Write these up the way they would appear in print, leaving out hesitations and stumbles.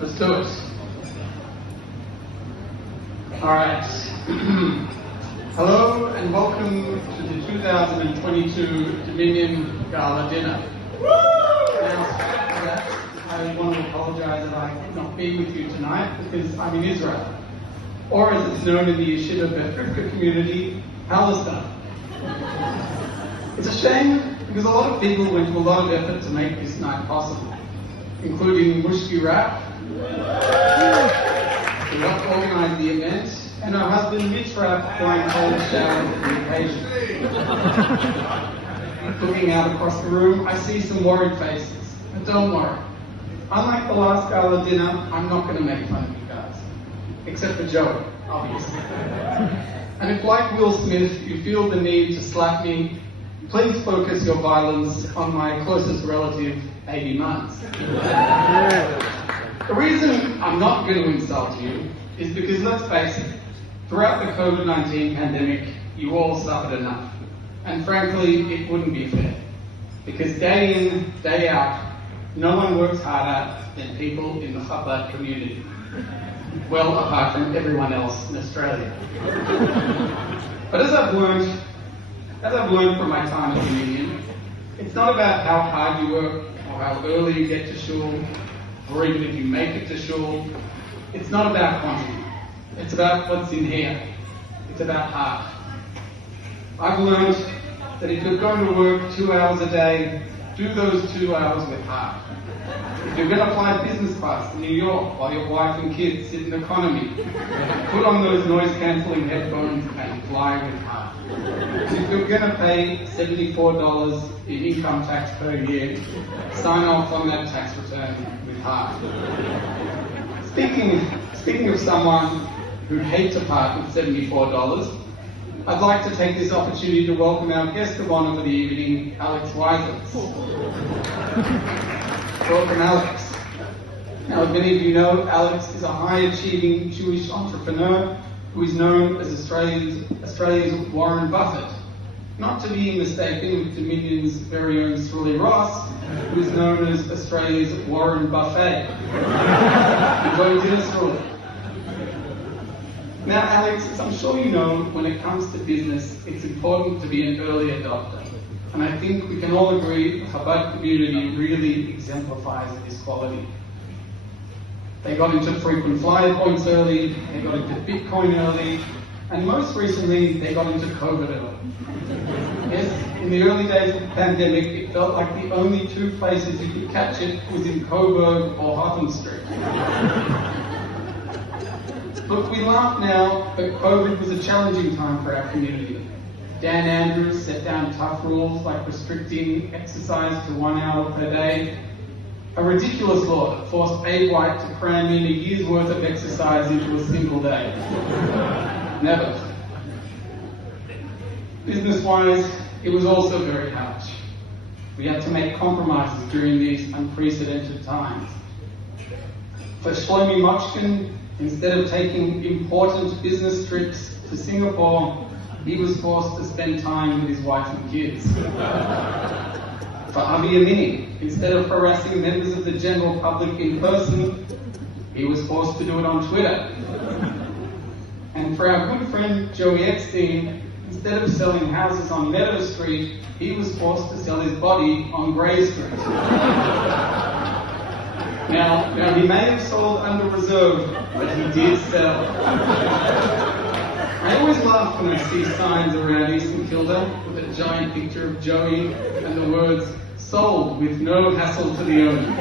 Let's do it. All right. Hello and welcome to the 2022 Daminyan Gala Dinner. Now, for that, I want to apologize that I could not be with you tonight because I'm in Israel, or as it's known in the Yeshiva Befrivka community, Palestine. It's a shame because a lot of people went to a lot of effort to make this night possible, including Mushki Rap, who helped organize the event, and her husband Mitch Rap flying cold shower for the occasion. Looking out across the room, I see some worried faces, but don't worry. Unlike the last gala dinner, I'm not going to make fun of you guys, except for Joey, obviously. And if, like Will Smith, you feel the need to slap me, please focus your violence on my closest relative, 80 months. The reason I'm not going to insult you is because, let's face it, throughout the COVID-19 pandemic, you all suffered enough. And frankly, it wouldn't be fair. Because day in, day out, no one works harder than people in the Chabad community. Well, apart from everyone else in Australia. But as I've learned from my time at Daminyan, it's not about how hard you work or how early you get to shul, or even if you make it to shul. It's not about quantity. It's about what's in here. It's about heart. I've learned that if you're going to work 2 hours a day, do those 2 hours with heart. If you're going to fly business class to New York while your wife and kids sit in economy, put on those noise-cancelling headphones and fly with heart. And if you're going to pay $74 in income tax per year, sign off on that tax return with heart. Speaking of someone who'd hate to part with $74, I'd like to take this opportunity to welcome our guest of honor for the evening, Alex Weisels. Welcome, Alex. Now, as many of you know, Alex is a high-achieving Jewish entrepreneur who is known as Australia's Warren Buffett, not to be mistaken with Daminyan's very own Sruli Ross, who is known as Australia's Warren Buffet. Enjoy dinner, Sruli. Now, Alex, as I'm sure you know, when it comes to business, it's important to be an early adopter. And I think we can all agree the Chabad community really exemplifies this quality. They got into frequent flyer points early, they got into Bitcoin early, and most recently, they got into COVID early. Yes, in the early days of the pandemic, it felt like the only two places you could catch it was in Coburg or Hotham Street. But we laugh now, but COVID was a challenging time for our community. Dan Andrews set down tough rules like restricting exercise to 1 hour per day. A ridiculous law that forced Abe White to cram in a year's worth of exercise into a single day. Never. Business-wise, it was also very harsh. We had to make compromises during these unprecedented times. For Shlomi Mochkin, instead of taking important business trips to Singapore, he was forced to spend time with his wife and kids. For Avi Yamini, instead of harassing members of the general public in person, he was forced to do it on Twitter. And for our good friend Joey Epstein, instead of selling houses on Meadow Street, he was forced to sell his body on Grey Street. Now he may have sold under reserve, but he did sell. I always laugh when I see signs around Eastern Kilda with a giant picture of Joey and the words, "Sold with no hassle to the owner."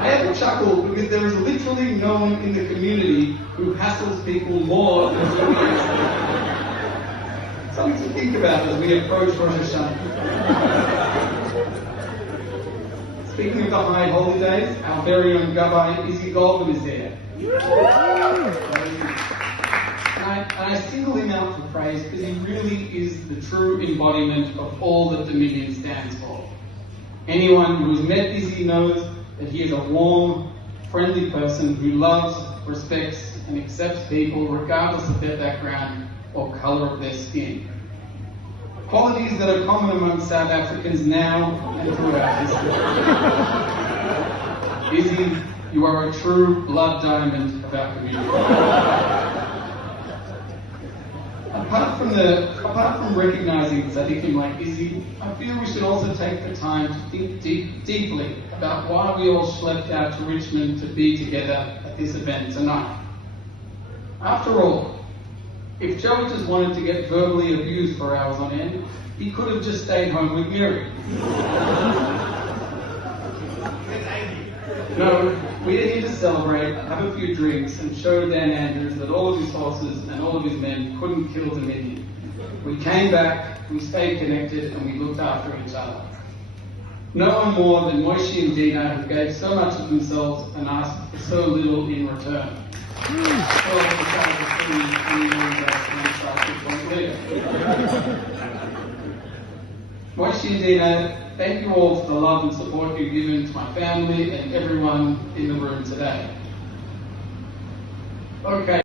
I have a chuckle because there is literally no one in the community who hassles people more than Joey Epstein. Something to think about as we approach Rosh Hashanah. Speaking of the high holidays, our very own Gabbai Izzy Goldman is here. And I single him out for praise because he really is the true embodiment of all that Daminyan stands for. Anyone who's met Izzy knows that he is a warm, friendly person who loves, respects, and accepts people regardless of their background or colour of their skin. Qualities that are common among South Africans now and throughout history. You are a true blood diamond of our community. Apart from recognising Sadiqim like Izzy, I feel we should also take the time to think deeply about why we all schlepped out to Richmond to be together at this event tonight. After all, if Joey just wanted to get verbally abused for hours on end, he could have just stayed home with Mary. No, we are here to celebrate, have a few drinks, and show Dan Andrews that all of his horses and all of his men couldn't kill Daminyan. We came back, we stayed connected, and we looked after each other. No one more than Moishi and Dina, who gave so much of themselves and asked for so little in return. Moishi and Dina, thank you all for the love and support you've given to my family and everyone in the room today. Okay.